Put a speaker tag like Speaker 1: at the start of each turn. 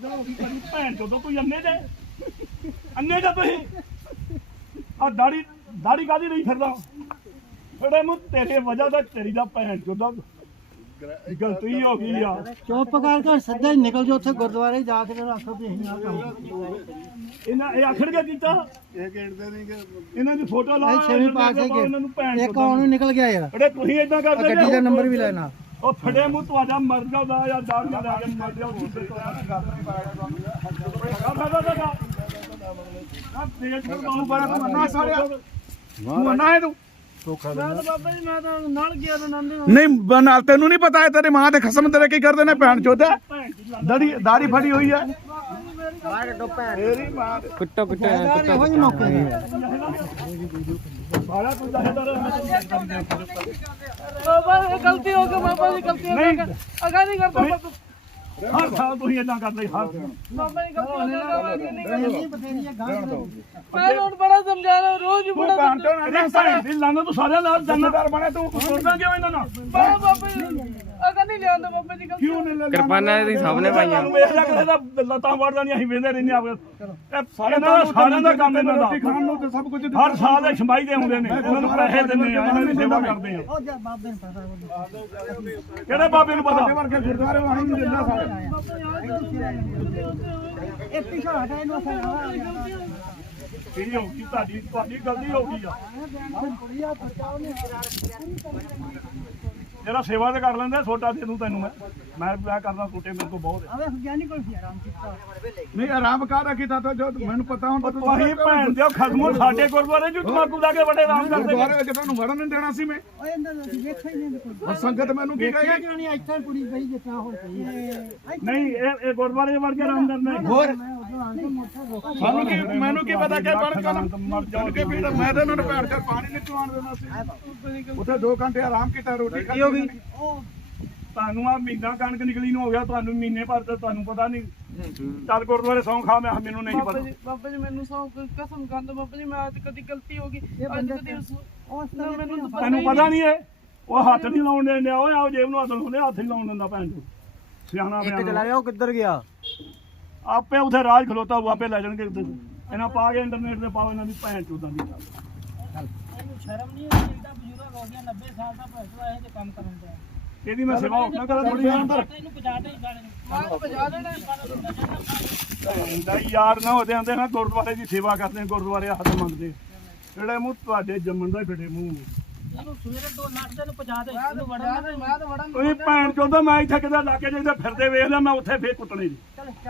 Speaker 1: ਭੈਣ ਚੋਦੋ ਤੁਸੀਂ ਅੰਨੇ ਜੇ ਤੁਸੀਂ ਆ ਦਾੜੀ ਕਾਹਦੀ ਨਹੀਂ ਫਿਰਦਾ ਫੜੇ ਮੂੰਹ ਤੇਰੇ ਵਜ੍ਹਾ ਦਾ ਤੇਰੀ ਦਾ ਭੈਣ ਚੋਦਾ ਗਲਤੀ ਹੋ ਗਈ ਆ।
Speaker 2: ਚੁੱਪ ਕਰਕੇ ਸਿੱਧਾ ਹੀ ਨਿਕਲ ਜਾ ਉੱਥੇ ਗੁਰਦੁਆਰੇ ਜਾ ਕੇ ਆਖੋ ਵੀ ਅਸੀਂ ਆ ਕੰਮ
Speaker 1: ਇਹਨਾਂ ਇਹ ਆਖੜ ਕੇ ਕੀਤਾ ਇਹ ਖੇਡਦੇ ਨਹੀਂ ਕਿ ਇਹਨਾਂ ਦੀ ਫੋਟੋ ਲਾ
Speaker 2: ਛੇਵੀਂ ਪਾਸ ਹੈ
Speaker 1: ਇਹਨਾਂ ਨੂੰ ਭੈਣ
Speaker 2: ਇੱਕ ਆਉਣ ਨੂੰ ਨਿਕਲ ਗਿਆ ਯਾਰ
Speaker 1: ਅੜੇ ਤੁਸੀਂ ਇਦਾਂ ਕਰਦੇ
Speaker 2: ਗੱਡੀ ਦਾ ਨੰਬਰ ਵੀ ਲੈਣਾ
Speaker 1: ਉਹ ਫੜੇ ਮੂੰਹ ਤੁਹਾਡਾ ਮਰ ਜਾਊਗਾ ਯਾਰ ਦਾੜ ਨਾ ਲੈ ਕੇ ਮਰ ਜਾਓ ਤੂੰ
Speaker 3: ਨਹੀਂ ਨਾਲ ਤੈਨੂੰ ਨਹੀਂ ਪਤਾ ਤੇਰੀ ਮਾਂ ਦੇ ਖਸਮ ਤੇਰੇ ਕੀ ਕਰਦੇ ਨੇ ਭੈਣ ਚੋਦਾ ਦਾੜੀ ਫੜੀ ਹੋਈ ਹੈ
Speaker 2: ਕੁੱਟੋ ਇਹੋ ਜਿਹੇ ਮੌਕੇ
Speaker 4: ਬਾਬਾ ਗਲਤੀ ਹੋ ਗਈ ਬਾਬਾ ਜੀ ਗਲਤੀ ਹੋ ਗਈ ਅਗਾ ਨਹੀਂ ਕਰਦਾ
Speaker 1: ਹਰ ਸਾਲ ਤੁਸੀਂ ਇਦਾਂ ਕਰਦੇ ਹਰ
Speaker 4: ਬਾਬਾ ਜੀ ਗਲਤੀ ਹੋ ਗਈ
Speaker 2: ਨਹੀਂ ਬਥੇਰੀਆਂ ਗਾਂ
Speaker 4: ਮੈਂ ਹੁਣ ਬੜਾ ਸਮਝਾ ਰਿਹਾ ਰੋਜ਼ ਬੜਾ
Speaker 1: ਦੀ ਲਾਣਾ ਤੂੰ ਸਾਰਿਆਂ ਨਾਲ ਜੰਨਤਦਾਰ ਬਣੇ ਤੂੰ ਸੁਣਦਾ ਕਿਉਂ ਇਹਨਾਂ ਨਾਲ
Speaker 4: ਬਾਬਾ ਜੀ ਅਗਾ ਨਹੀਂ ਲਿਆਉਂਦਾ ਬਾਬਾ ਜੀ ਗਲਤੀ
Speaker 1: ਕਿਉਂ ਨਹੀਂ
Speaker 5: ਕਿਰਪਾਨਾਂ ਦੀ ਸਭ ਨੇ ਪਾਈਆਂ
Speaker 1: ਵੇਖ ਲੈ ਕਿਸੇ ਦਾ ਲੱਤਾਂ ਵੜਦਾ ਨਹੀਂ ਅਸੀਂ ਵੇਂਦੇ ਰਹਿੰਦੇ ਆ ਇਹ ਸਾਰਿਆਂ ਦਾ ਕੰਮ ਇਹਨਾਂ ਦਾ ਖਾਣ ਨੂੰ ਤੇ ਸਭ ਕੁਝ ਹਰ ਸਾਲ ਇਹ ਛਮਾਈ ਦੇ ਆਉਂਦੇ ਨੇ ਇਹਨਾਂ ਨੂੰ ਪੈਸੇ ਦਿੰਦੇ ਆ ਇਹਨਾਂ ਦੀ ਸੇਵਾ ਕਰਦੇ ਆ
Speaker 2: ਉਹ ਜਾ ਬਾਬੇ ਨੂੰ ਪਤਾ
Speaker 1: ਕਿਹੜੇ ਬਾਬੇ ਨੂੰ ਪਤਾ
Speaker 3: ਵਰਗੇ ਗੁਰਦੁਆਰੇ ਵਾਹੀ ਨਹੀਂ ਦਿੰਦਾ ਸਾਰੇ
Speaker 2: ਇਹ ਪਿੱਛੋਂ ਹਟਾ ਇਹਨੂੰ
Speaker 1: ਕੀ ਹੋ ਗਈ ਤੁਹਾਡੀ ਗਲਤੀ ਹੋ ਗਈ ਆ ਜਿਹੜਾ ਸੇਵਾ ਤੇ ਕਰ ਲੈਂਦਾ ਛੋਟਾ ਦੇ ਦੂੰ ਤੈਨੂੰ ਮੈਂ ਕਰਦਾ ਛੋਟੇ ਮੇਰੇ ਤੋਂ ਬਹੁਤ
Speaker 2: ਆਵੇ ਗਿਆਨੀ ਕੋਲ ਸੀ ਆਰਾਮ ਕੀਤਾ
Speaker 3: ਨਹੀਂ ਆਰਾਮ ਕਾਹਦਾ ਕੀਤਾ ਤਾਂ ਜੋ ਮੈਨੂੰ ਪਤਾ ਹੁੰਦਾ
Speaker 1: ਤੁਸੀਂ ਭੈਣ ਦਿਓ ਖਸਮੋ ਸਾਡੇ ਗੁਰਦੁਆਰੇ ਚ ਤਮਾਕੂ ਲਾ ਕੇ ਬੜੇ ਆਰਾਮ ਕਰਦੇ
Speaker 3: ਗੁਰਦੁਆਰੇ ਵਿੱਚ ਤੁਹਾਨੂੰ ਵੜਨ ਨਹੀਂ ਦੇਣਾ ਸੀ ਮੈਂ
Speaker 2: ਓਏ ਇਹਨਾਂ ਦਾ ਵੇਖਿਆ ਹੀ ਨਹੀਂ ਕੋਈ
Speaker 3: ਸੰਗਤ ਮੈਨੂੰ ਕੀ
Speaker 2: ਵੇਖਿਆ
Speaker 3: ਕਹੇਗੀ
Speaker 2: ਕਿਉਂ ਨਹੀਂ ਇੱਥੇ ਕੁੜੀ ਪਈ ਜਿੱਤਾ ਹੁਣ ਪਈ
Speaker 1: ਨਹੀਂ ਇਹ ਗੁਰਦੁਆਰੇ ਵੜ ਕੇ ਆਰਾਮ ਕਰਨਾ
Speaker 3: ਹੋਰ
Speaker 2: ਮੈਂ ਉਦੋਂ ਆਂਦਾ ਮੋਟਾ
Speaker 3: ਸਾਨੂੰ ਕੀ ਮੈਨੂੰ ਕੀ ਪਤਾ ਕਿ ਬਣ ਕੇ ਕੇ ਪੀੜ ਮੈਂ ਤਾਂ ਉਹਨਾਂ ਨੂੰ ਭੈਣ ਚੋਦ ਪਾਣੀ ਨਹੀਂ ਚੁਆਣ ਦੇਣਾ ਸੀ ਉੱਥੇ 2 ਘੰਟੇ ਆਰਾਮ ਕੀਤਾ ਰੋਟੀ ਖਾਧੀ ਹੋ ਗਈ
Speaker 1: ਤੁਹਾਨੂੰ ਆ ਮਹੀਨਾ ਕਣਕ ਨਿਕਲੀ ਨੂੰ ਹੋ ਗਿਆ ਤੁਹਾਨੂੰ ਮਹੀਨੇ ਭਰ ਤੇ ਤੁਹਾਨੂੰ ਪਤਾ ਨਹੀਂ ਚੱਲ ਗੁਰਦੁਆਰੇ ਸੌਂ ਖਾ ਮੈਂ ਮੈਨੂੰ ਨਹੀਂ ਪਤਾ
Speaker 4: ਬਾਬਾ ਜੀ ਮੈਨੂੰ ਸੌ ਕਸਮ ਖਾਂਦਾ ਬਾਬਾ ਜੀ ਮੈਂ ਅੱਜ ਕਦੀ ਗਲਤੀ ਹੋ ਗਈ ਅੱਜ ਕਦੀ ਉਸ ਨਾਲ ਮੈਨੂੰ
Speaker 1: ਤੈਨੂੰ ਪਤਾ ਨਹੀਂ ਹੈ ਉਹ ਹੱਥ ਨਹੀਂ ਲਾਉਣ ਦਿੰਦੇ ਓਏ ਆਓ ਜੇਬ ਨੂੰ ਹੱਥ ਲਾਉਂਦੇ ਹੱਥ ਨਹੀਂ ਲਾਉਣ ਦਿੰਦਾ ਭੈਣ ਚੋ ਸਿਆਣਾ ਪਿਆ
Speaker 2: ਉਹ ਕਿੱਧਰ ਗਿਆ
Speaker 1: ਆਪੇ ਉਥੇ ਰਾਜ ਖਲੋਤਾ ਉਹ ਆਪੇ ਲੈ ਜਾਣਗੇ ਇਹਨਾਂ ਪਾ ਕੇ ਇੰਟਰਨੈਟ ਤੇ ਪਾਓ ਇਹਨਾਂ ਦੀ ਭੈਣ ਚੋਦਾਂ ਦੀ
Speaker 2: ਸ਼ਰਮ ਨਹੀਂ ਆਉਂਦੀ ਇਹਦਾ ਬਜ਼ੁਰਗ ਹੋ ਗਿਆ 90 ਸਾਲ ਦਾ ਭੈਸਾ ਇਹ ਤੇ ਕੰਮ ਕਰਨ ਦਾ
Speaker 1: ਇਹਦੀ ਮੈਂ ਸੇਵਾ ਨਾ ਕਰਾਂ ਥੋੜੀ ਜਾਣ ਪਰ
Speaker 2: ਇਹਨੂੰ ਪਹੁੰਚਾ ਦੇ
Speaker 4: ਮੈਂ ਭਜਾ ਦੇਣਾ
Speaker 1: ਯਾਰ ਨਾ ਹੋਦੇ ਆਂਦੇ ਨਾ ਗੁਰਦੁਆਰੇ ਦੀ ਸੇਵਾ ਕਰਦੇ ਗੁਰਦੁਆਰੇ ਹੱਥ ਮੰਗਦੇ ਜਿਹੜੇ ਮੂੰਹ ਤੁਹਾਡੇ ਜੰਮਣ ਦਾ ਫਿੱਟੇ ਮੂੰਹ
Speaker 2: ਇਹਨੂੰ ਸਵੇਰੇ 2 ਨਾਸ਼ਤੇ ਨੂੰ ਪਹੁੰਚਾ ਦੇ ਇਹਨੂੰ
Speaker 4: ਮੈਂ ਤਾਂ ਵੜਾਂਗਾ
Speaker 1: ਤੁਸੀਂ ਭੈਣ ਚੋਦਾਂ ਮੈਂ ਇੱਥੇ ਕਿਤੇ ਲਾ ਕੇ ਜੇ ਫਿਰਦੇ ਵੇਖ ਲਿਆ ਮੈਂ ਉੱਥੇ ਫੇਰ ਕੁੱਟਣੇ ਜੀ